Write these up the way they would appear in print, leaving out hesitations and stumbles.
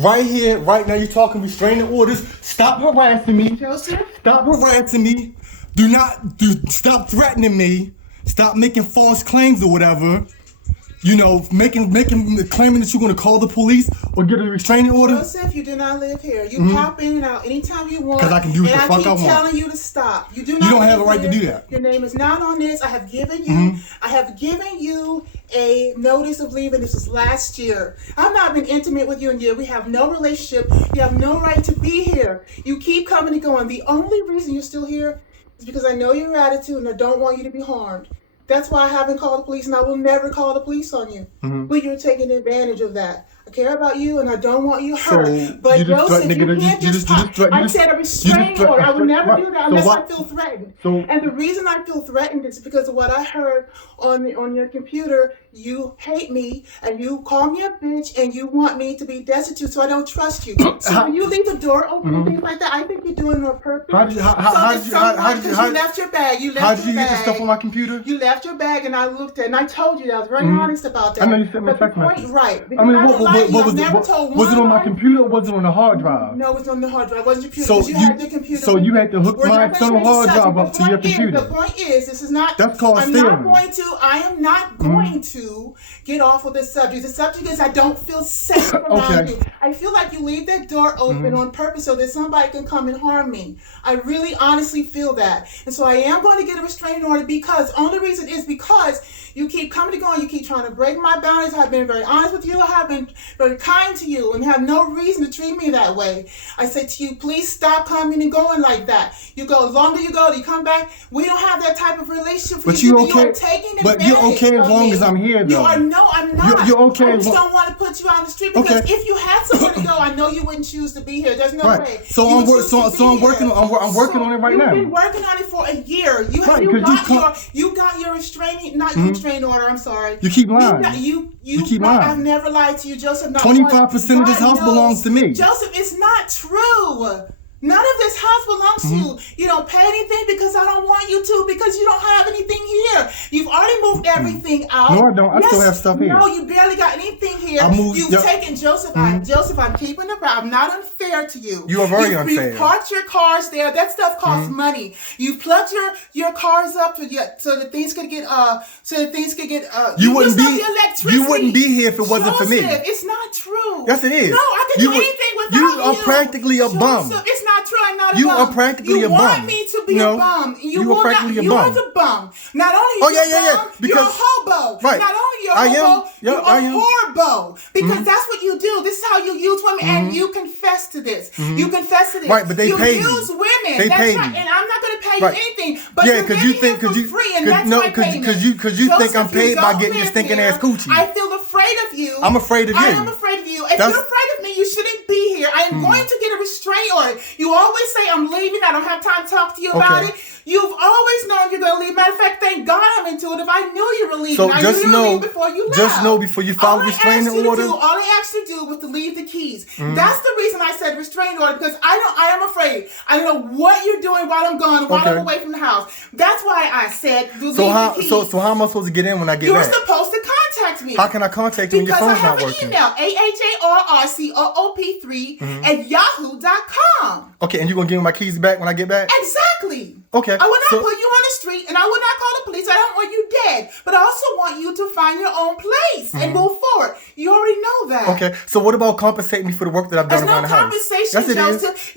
Right here, right now, you're talking restraining orders. Stop harassing me. Joseph? Stop harassing me. Stop threatening me. Stop making false claims or whatever. You know, claiming that you're going to call the police or get a restraining order. Joseph, you do not live here. You pop in and out anytime you want. Because I can do what the fuck I want. And I keep telling you to stop. You don't have a right to do that. Your name is not on this. I have given you. I have given you a notice of leaving. This was last year. I've not been intimate with you in a year. We have no relationship. You have no right to be here. You keep coming and going. The only reason you're still here is because I know your attitude and I don't want you to be harmed. That's why I haven't called the police, and I will never call the police on you. But you're taking advantage of that. I care about you, and I don't want you hurt. So but Joseph, you can't just talk. I said a restraining order. I would never do that unless I feel threatened. And the reason I feel threatened is because of what I heard on your computer. You hate me, and you call me a bitch, and you want me to be destitute, so I don't trust you. So when you leave the door open and things like that, I think you're doing it on purpose. How did you left your bag. You left how did you your get the bag. stuff on my computer? You left your bag, and I looked at it, and I told you that. I was very honest about that. I know you sent me a text message. Right. I mean, was it on my computer or was it on the hard drive? No, it was on the hard drive. It wasn't your computer. You had the computer. So you had to hook my external hard drive up to your computer. The point is, this is not. That's called stealing. I am not going to get off with this subject. The subject is I don't feel safe around you. I feel like you leave that door open on purpose so that somebody can come and harm me. I really honestly feel that. And so I am going to get a restraining order because, only reason is because you keep coming and going. You keep trying to break my boundaries. I've been very honest with you. I have been very kind to you and have no reason to treat me that way. I say to you, please stop coming and going like that. You go, the longer you go, you come back. We don't have that type of relationship. But you're okay. You're taking advantage. But you're okay as long as I'm here, though. I'm not. You're okay. I just don't want to put you on the street because if you had somewhere to go, I know you wouldn't choose to be here. There's no way. So I'm working on it right now. You've been working on it for a year. You got your restraining, not your restraining order. I'm sorry. You keep lying. You keep lying. I've never lied to you, Joseph. 25% of this house belongs to me. Joseph, it's not true. None of this house belongs to you. You don't pay anything because I don't want you to, because you don't have anything here. You've already moved everything out. No, I don't. I still have stuff here. No, you barely got anything here. You've taken Joseph. Joseph, I'm keeping it. I'm not unfair to you. You are very unfair. You've parked your cars there. That stuff costs money. You've plugged your cars up so that things could get you wouldn't be here if it wasn't for me. It's not true. Yes, it is. No, I can do anything without you. You are practically a bum. It's not true. I'm not a bum. You are practically a bum. You want me to be a bum. You are practically a bum. You're the bum. Not only you're a bum, you're a hobo. Right. Not only you're a hobo, you're a horrible. Because that's what you do. This is how you use women, and you confess to this. You confess to this. Right, but they pay me. You use women. They pay me. And I'm not going to pay you anything. But yeah, because you think because you think I'm paid by getting your stinking ass coochie. I feel afraid of you. I'm afraid of you. I am afraid of you. If you're afraid of me, you shouldn't be here. I am going to get a restraining order. You always say I'm leaving. I don't have time to talk to you about it. You've always known you're going to leave. Matter of fact, thank God I'm into it. If I knew you were leaving, so I knew you were leaving before you left. Just know before you file a restraining order. All I asked you to do was to leave the keys. That's the reason I said restraining order, because I am afraid. I don't know what you're doing while I'm gone, while I'm away from the house. That's why I said leave the keys. So how am I supposed to get in when I get back? You're supposed to contact me. How can I contact you when your phone's not working? Because I have an email, aharrcoop3@yahoo.com. Okay, and you're going to give me my keys back when I get back? Exactly. Okay. I would not put you on the street, and I would not call the police. I don't want you dead. But I also want you to find your own place and move forward. You already know that. Okay. So what about compensating me for the work that I've done around the house? There's no compensation, Joseph.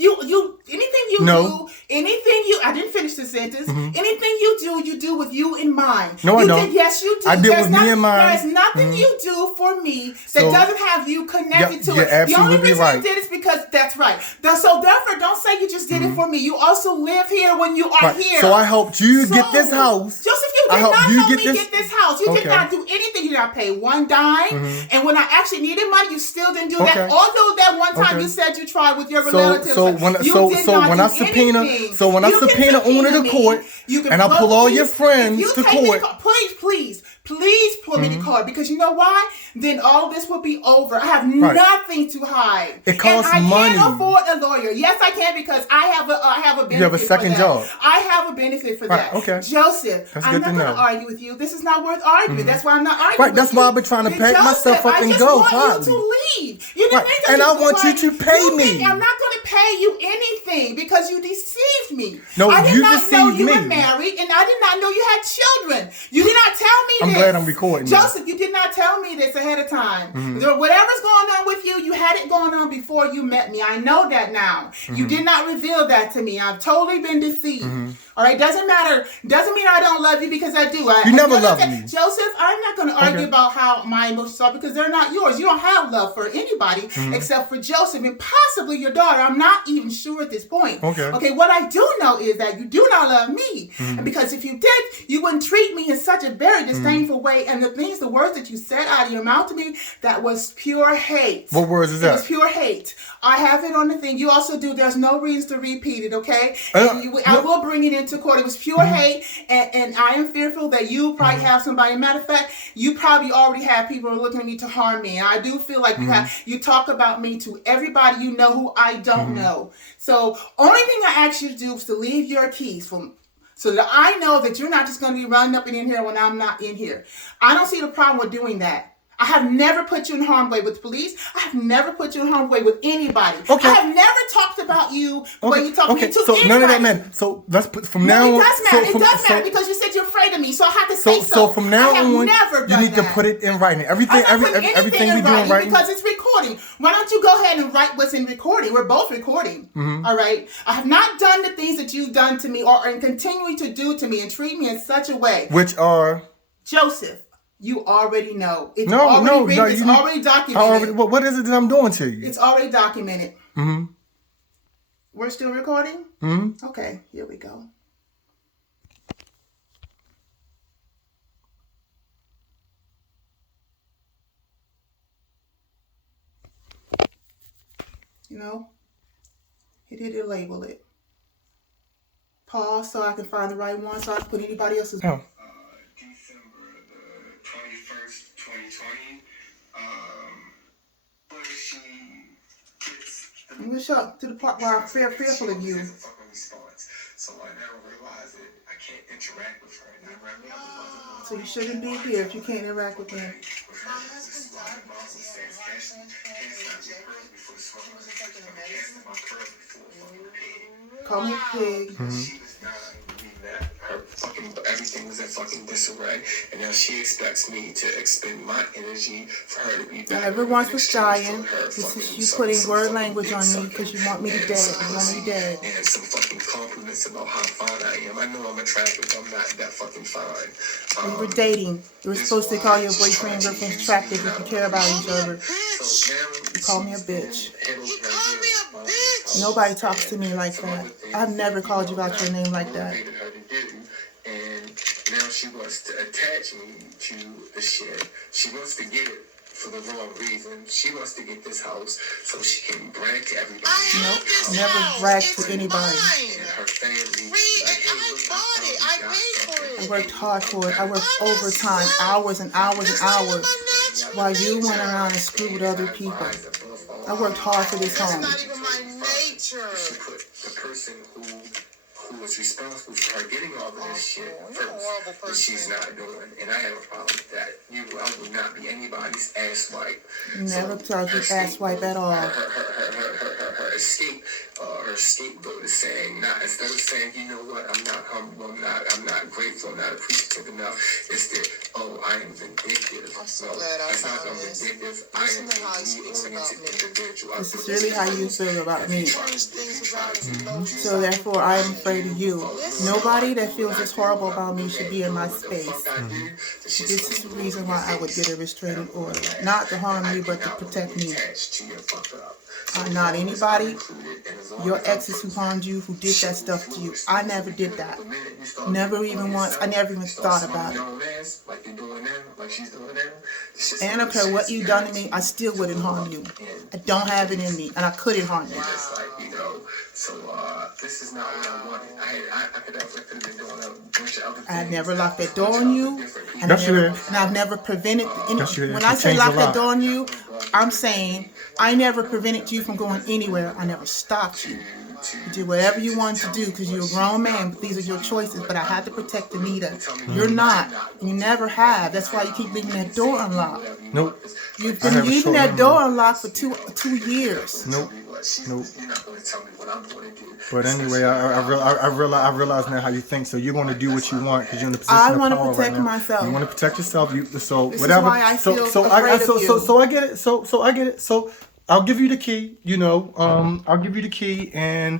I didn't finish the sentence. Anything you do with you in mind. No, I don't. Yes, you do. I did with me in mind. There's nothing you do for me that doesn't have you connected to it. You're absolutely the only reason right. you did is because that's right. So therefore, don't say you just did it for me. You also live here when you are here. So I helped you get this house. Joseph, you did not help me get this house. You did not do anything. You did not pay one dime. And when I actually needed money, you still didn't do that. Although that one time you said you tried with your relatives. So when I subpoena owner to court, and I pull all your friends to court. Please pull me to court, because you know why? Then all this will be over. I have nothing to hide. It costs and I money. can't afford a lawyer. Yes, I can, because I have a benefit. You have a second job. I have a benefit for that. Okay. Joseph, I'm not going to argue with you. This is not worth arguing. That's why I'm not arguing. Right. That's why I've been trying to pack myself up and go. I just want you to leave. You didn't think and I want you to pay me. I'm not going to pay you anything because you deceived me. No, I did you not know deceived you me. were married, and I did not know you had children. You did not tell me this. I'm glad I'm recording. Joseph, you did not tell me this ahead of time. Whatever's going on with you, you had it going on before you met me. I know that now. You did not reveal that to me. I've totally been deceived. All right, doesn't matter. Doesn't mean I don't love you, because I do. You never loved me. Joseph, I'm not going to argue about how my emotions are, because they're not yours. You don't have love for anybody except for Joseph and possibly your daughter. I'm not even sure at this point. Okay, what I do know is that you do not love me. And because if you did, you wouldn't treat me in such a very disdainful way. And the words that you said out of your mouth to me, that was pure hate. What words is that? It was pure hate. I have it on the thing. You also do. There's no reason to repeat it, okay? I will bring it into court. It was pure hate, and I am fearful that you probably have somebody. Matter of fact, you probably already have people looking at me to harm me. And I do feel like you talk about me to everybody you know who I don't know. So only thing I ask you to do is to leave your keys so that I know that you're not just going to be running up and in here when I'm not in here. I don't see the problem with doing that. I have never put you in harm's way with the police. I have never put you in harm's way with anybody. Okay. I have never talked about you the way you talk to me to so anybody. none of that matters. So let's put from now on. It does matter. It does matter because you said you're afraid of me, so I have to say so. So from now on, you need to that. put it in writing. Everything we do in writing, because it's recording. Why don't you go ahead and write what's in recording? We're both recording. All right. I have not done the things that you've done to me, or continuing to do to me and treat me in such a way. Which are Joseph. You already know. It's already written. It's already documented. What is it that I'm doing to you? It's already documented. We're still recording? Okay, here we go. You know, he did label it. Pause so I can find the right one, so I can put anybody else's. Oh. December the 21st, 2020. But she gets. I'm gonna show up to the part where I'm fearful of you. So I now realize that I can't interact with her, and I realize. So you shouldn't be here if you can't interact with her. Call me a pig. Her fucking everything was in fucking disarray, and now she expects me to expend my energy for her to be back. Never once was dying. This is you putting word language on me because you want me to dead. You want me dead. And some fucking compliments about how fine I am. I know I'm attractive, but I'm not that fucking fine. We were dating. You were supposed to call your boyfriend and girlfriend attractive if you care about each other. You call me a bitch. Nobody talks to me like that. I've never called you out your name like that. And now she wants to attach me to the shit. She wants to get it for the wrong reason. She wants to get this house so she can brag to everybody. Nope, never brag to anybody. And her family. I worked hard for it. I worked overtime, hours and hours and hours, while you went around and screwed other people. I worked hard for this home. She put the person who was responsible for her getting all of this shit first, but she's not doing, and I have a problem with that. I would not be anybody's ass wipe. Never tried to ass wipe at all. Her escape, her scapegoat is saying, instead of saying, you know what, I'm not humble, I'm not grateful, I'm not appreciative enough, it's that, I am vindictive. I'm so glad I it's not found I'm this. vindictive, I am a me-oriented individual. This is really how you feel about me. Mm-hmm. So therefore, I am afraid of you. Nobody that feels this horrible about me should be in my space. This is the reason why I would get a restraining order. Not to harm you, but to protect me. I'm not anybody. Your exes who harmed you, who did that stuff to you. I never did that. Never even once. I never even thought about it. And I don't care what you done to me, I still wouldn't harm you. I don't have it in me, and I couldn't harm you. So this is not what I wanted. I could have been doing a bunch of other things. I've never locked that door on you, and I've never prevented. When I say lock that door on you, I'm saying I never prevented you from going anywhere. I never stopped you. You did whatever you wanted to do because you're a grown man, but these are your choices. But I had to protect Anita. You're not. You never have. That's why you keep leaving that door unlocked. Nope. You've been leaving that door unlocked for two years. Nope. But anyway, I realize now how you think. So you're going to do what you want because you're in the position of power. I want to protect myself. You want to protect yourself. So this whatever. Is why I feel afraid of you. So I get it. So I get it. So I'll give you the key. I'll give you the key, and